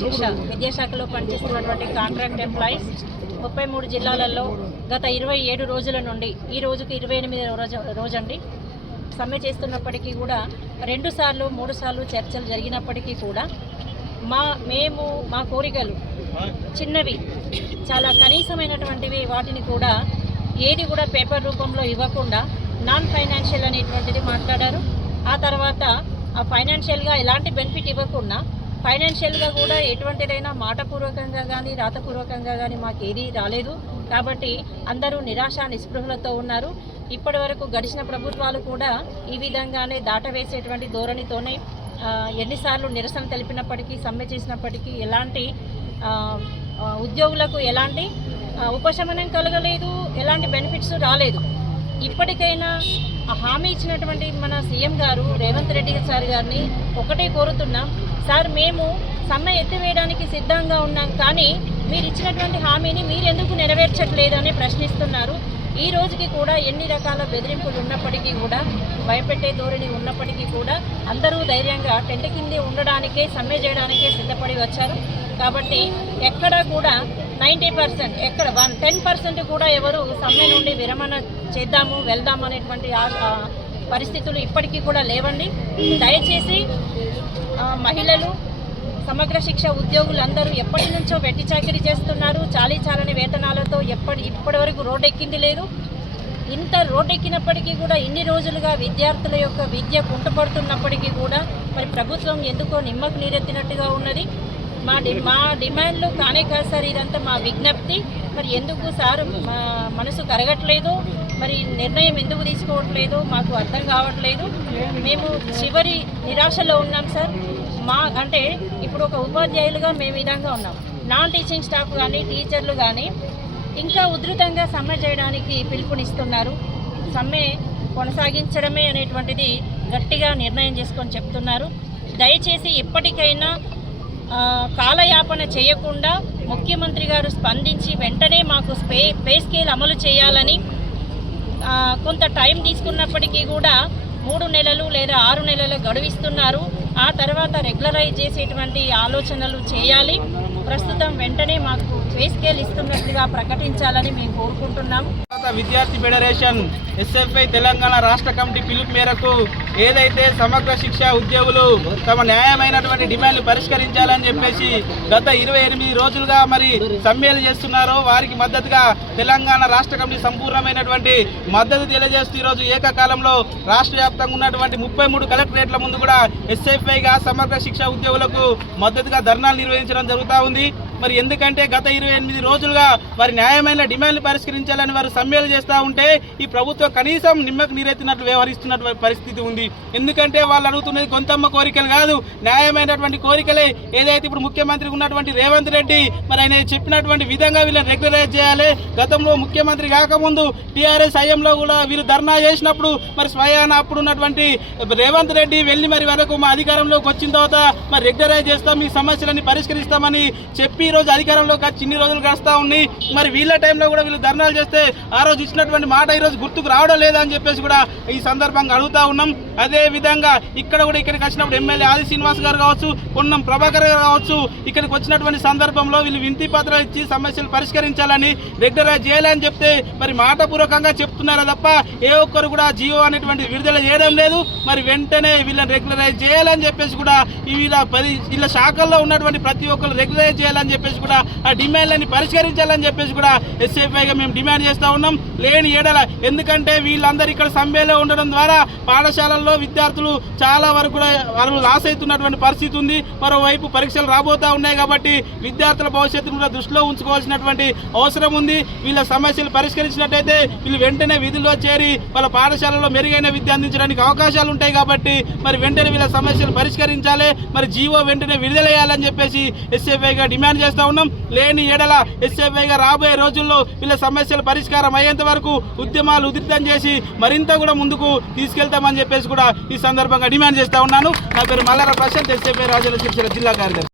శిక్ష విద్యాశాఖలో పనిచేస్తున్నటువంటి కాంట్రాక్ట్ ఎంప్లాయీస్ 33 జిల్లాలలో గత 27 రోజుల నుండి ఈ రోజుకి 28వ రోజండి సమ్మె చేస్తున్నప్పటికీ కూడా 2 సార్లు 3 సార్లు చర్చలు జరిగినప్పటికీ కూడా మా కోరికలు చిన్నవి చాలా కనీసమైనటువంటివి వాటిని కూడా ఏది కూడా పేపర్ రూపంలో ఇవ్వకుండా నాన్ ఫైనాన్షియల్ అనేటువంటిది మాట్లాడారు. ఆ తర్వాత ఆ ఫైనాన్షియల్గా ఎలాంటి బెనిఫిట్ ఇవ్వకుండా ఫైనాన్షియల్గా కూడా ఎటువంటిదైనా మాటపూర్వకంగా కానీ రాతపూర్వకంగా కానీ మాకు ఏదీ రాలేదు. కాబట్టి అందరూ నిరాశ నిస్పృహలతో ఉన్నారు. ఇప్పటి వరకు గడిచిన ప్రభుత్వాలు కూడా ఈ విధంగానే దాటవేసేటువంటి ధోరణితోనే ఎన్నిసార్లు నిరసన తెలిపినప్పటికీ సమ్మె చేసినప్పటికీ ఎలాంటి ఉద్యోగులకు ఎలాంటి ఉపశమనం కలగలేదు, ఎలాంటి బెనిఫిట్స్ రాలేదు. ఇప్పటికైనా హామీ ఇచ్చినటువంటి మన సీఎం గారు రేవంత్ రెడ్డి సార్ గారిని ఒకటే కోరుతున్నాం, సార్ మేము సమ్మె ఎత్తివేయడానికి సిద్ధంగా ఉన్నాం, కానీ మీరు ఇచ్చినటువంటి హామీని మీరు ఎందుకు నెరవేర్చట్లేదు అని ప్రశ్నిస్తున్నారు. ఈ రోజుకి కూడా ఎన్ని రకాల బెదిరింపులు ఉన్నప్పటికీ కూడా భయపెట్టే ధోరణి ఉన్నప్పటికీ కూడా అందరూ ధైర్యంగా టెంట్ కిందే ఉండడానికే సమ్మె చేయడానికే సిద్ధపడి వచ్చారు. కాబట్టి ఎక్కడ కూడా 90% ఎక్కడ 10% కూడా ఎవరు సమ్మె నుండి విరమణ చేద్దాము వెళ్దాము అనేటువంటి పరిస్థితులు ఇప్పటికీ కూడా లేవండి. దయచేసి మహిళలు సమగ్ర శిక్ష ఉద్యోగులందరూ ఎప్పటి నుంచో వెట్టి చాకిరీ చేస్తున్నారు. చాలని వేతనాలతో ఇప్పటి వరకు రోడ్డెక్కింది లేదు. ఇంత రోడ్డెక్కినప్పటికీ కూడా ఇన్ని రోజులుగా విద్యార్థుల యొక్క విద్య కుంటుపడుతున్నప్పటికీ కూడా మరి ప్రభుత్వం ఎందుకో నిమ్మకు నీరెత్తినట్టుగా ఉన్నది. మా డిమాండ్లు కానే కాదు సార్, ఇదంతా మా విజ్ఞప్తి. మరి ఎందుకు సార్ మనసు కరగట్లేదు, మరి నిర్ణయం ఎందుకు తీసుకోవట్లేదు మాకు అర్థం కావట్లేదు. మేము చివరి నిరాశలో ఉన్నాం సార్. అంటే ఇప్పుడు ఒక ఉపాధ్యాయులుగా మేము విధంగా ఉన్నాం. నాన్ టీచింగ్ స్టాఫ్ కానీ టీచర్లు కానీ ఇంకా ఉధృతంగా సమ్మె చేయడానికి పిలుపునిస్తున్నారు. సమ్మె కొనసాగించడమే అనేటువంటిది గట్టిగా నిర్ణయం చేసుకొని చెప్తున్నారు. దయచేసి ఇప్పటికైనా కాలయాపన చేయకుండా ముఖ్యమంత్రి గారు స్పందించి వెంటనే మాకు పే స్కేల్ అమలు చేయాలని, కొంత టైం తీసుకున్నప్పటికీ కూడా 3 నెలలు లేదా 6 నెలలు గడువిస్తున్నారు. ఆ తర్వాత రెగ్యులరైజ్ చేసేటువంటి ఆలోచనలు చేయాలి. ప్రస్తుతం వెంటనే మాకు పే స్కేల్ ఇస్తున్నట్లుగా ప్రకటించాలని మేము కోరుకుంటున్నాం. విద్యార్థి ఫెడరేషన్ ఎస్ఎఫ్ఐ తెలంగాణ రాష్ట్ర కమిటీ పిలుపు మేరకు ఏదైతే సమగ్ర శిక్ష ఉద్యోగులు తమ న్యాయమైనటువంటి డిమాండ్లు పరిష్కరించాలని చెప్పేసి గత 28 రోజులుగా మరి సమ్మెలు చేస్తున్నారో వారికి మద్దతుగా తెలంగాణ రాష్ట్ర కమిటీ సంపూర్ణమైనటువంటి మద్దతు తెలియజేస్తూ ఈరోజు ఏకకాలంలో రాష్ట్ర వ్యాప్తంగా ఉన్నటువంటి 33 కలెక్టరేట్ల ముందు కూడా ఎస్ఎఫ్ఐగా సమగ్ర శిక్ష ఉద్యోగులకు మద్దతుగా ధర్నాలు నిర్వహించడం జరుగుతూ ఉంది. మరి ఎందుకంటే గత 28 రోజులుగా వారి న్యాయమైన డిమాండ్లు పరిష్కరించాలని వారు సమ్మెలు చేస్తూ ఉంటే ఈ ప్రభుత్వం కనీసం నిమ్మకు నీరెత్తినట్లు వ్యవహరిస్తున్నటువంటి పరిస్థితి ఉంది. ఎందుకంటే వాళ్ళు అడుగుతున్నది కొంతమ్మ కోరికలు కాదు, న్యాయమైనటువంటి కోరికలే. ఏదైతే ఇప్పుడు ముఖ్యమంత్రికి ఉన్నటువంటి రేవంత్ రెడ్డి మరి ఆయన చెప్పినటువంటి విధంగా వీళ్ళని రెగ్యులరైజ్ చేయాలి. గతంలో ముఖ్యమంత్రి కాకముందు టీఆర్ఎస్ హయాంలో కూడా వీళ్ళు ధర్నా చేసినప్పుడు మరి స్వయాన అప్పుడు ఉన్నటువంటి రేవంత్ రెడ్డి వెళ్ళి మరి వరకు మా అధికారంలోకి వచ్చిన తర్వాత మరి రెగ్యులరైజ్ చేస్తాం, మీ సమస్యలన్నీ పరిష్కరిస్తామని చెప్పి ఈ రోజు అధికారంలోకి వచ్చి ఇన్ని రోజులు గడుస్తూ ఉన్నాయి. మరి వీళ్ళ టైంలో కూడా వీళ్ళు ధర్నాలు చేస్తే ఆ రోజు ఇచ్చినటువంటి మాట ఈ రోజు గుర్తుకు రావడం లేదా అని చెప్పేసి కూడా ఈ సందర్భంగా అడుగుతా ఉన్నాం. అదే విధంగా ఇక్కడికి వచ్చినప్పుడు ఎమ్మెల్యే ఆది శ్రీనివాస్ గారు కావచ్చు, పొన్నం ప్రభాకర్ గారు కావచ్చు, ఇక్కడికి వచ్చినటువంటి సందర్భంలో వీళ్ళు వినతి పత్రాలు ఇచ్చి సమస్యలు పరిష్కరించాలని రెగ్యులరైజ్ చేయాలని చెప్తే మరి మాటపూర్వకంగా చెప్తున్నారా తప్ప ఏ ఒక్కరు కూడా జియో అనేటువంటి విడుదల చేయడం లేదు. మరి వెంటనే వీళ్ళని రెగ్యులరైజ్ చేయాలని చెప్పేసి కూడా వీళ్ళ శాఖల్లో ఉన్నటువంటి ప్రతి ఒక్కరు రెగ్యులరైజ్ చేయాలని చెప్పేసి కూడా ఆ డిమాండ్లని పరిష్కరించాలని చెప్పేసి కూడా ఎస్ఎఫ్ఐగా మేము డిమాండ్ చేస్తూ ఉన్నాం. లేని ఏడల ఎందుకంటే వీళ్ళందరూ ఇక్కడ సమ్మెలో ఉండడం ద్వారా పాఠశాలల్లో విద్యార్థులు చాలా వరకు కూడా వాళ్ళు లాస్ అవుతున్నటువంటి పరిస్థితి ఉంది. మరోవైపు పరీక్షలు రాబోతూ ఉన్నాయి కాబట్టి విద్యార్థుల భవిష్యత్తును కూడా దృష్టిలో ఉంచుకోవాల్సినటువంటి అవసరం ఉంది. వీళ్ళ సమస్యలు పరిష్కరించినట్టయితే వీళ్ళు వెంటనే విధుల్లో చేరి వాళ్ళ పాఠశాలలో మెరుగైన విద్య అందించడానికి అవకాశాలు ఉంటాయి. కాబట్టి మరి వెంటనే వీళ్ళ సమస్యలు పరిష్కరించాలి, మరి జీవో వెంటనే విడుదలయ్యాలని చెప్పేసి ఎస్ఎఫ్ఐగా డిమాండ్ చేస్తూ ఉన్నాం. లేని ఏడల ఎస్ఎఫ్ఐగా రాబోయే రోజుల్లో వీళ్ళ సమస్యల పరిష్కారం అయ్యేంత వరకు ఉద్యమాలు ఉధృతం చేసి మరింత కూడా ముందుకు తీసుకెళ్తామని చెప్పేసి కూడా ఈ సందర్భంగా డిమాండ్ చేస్తూ ఉన్నాను. నా పేరు మల్లార ప్రశాంత్, ఎస్ఎఫ్ఐ రాజన్న సిరిసిల్ల జిల్లా కార్యదర్శి.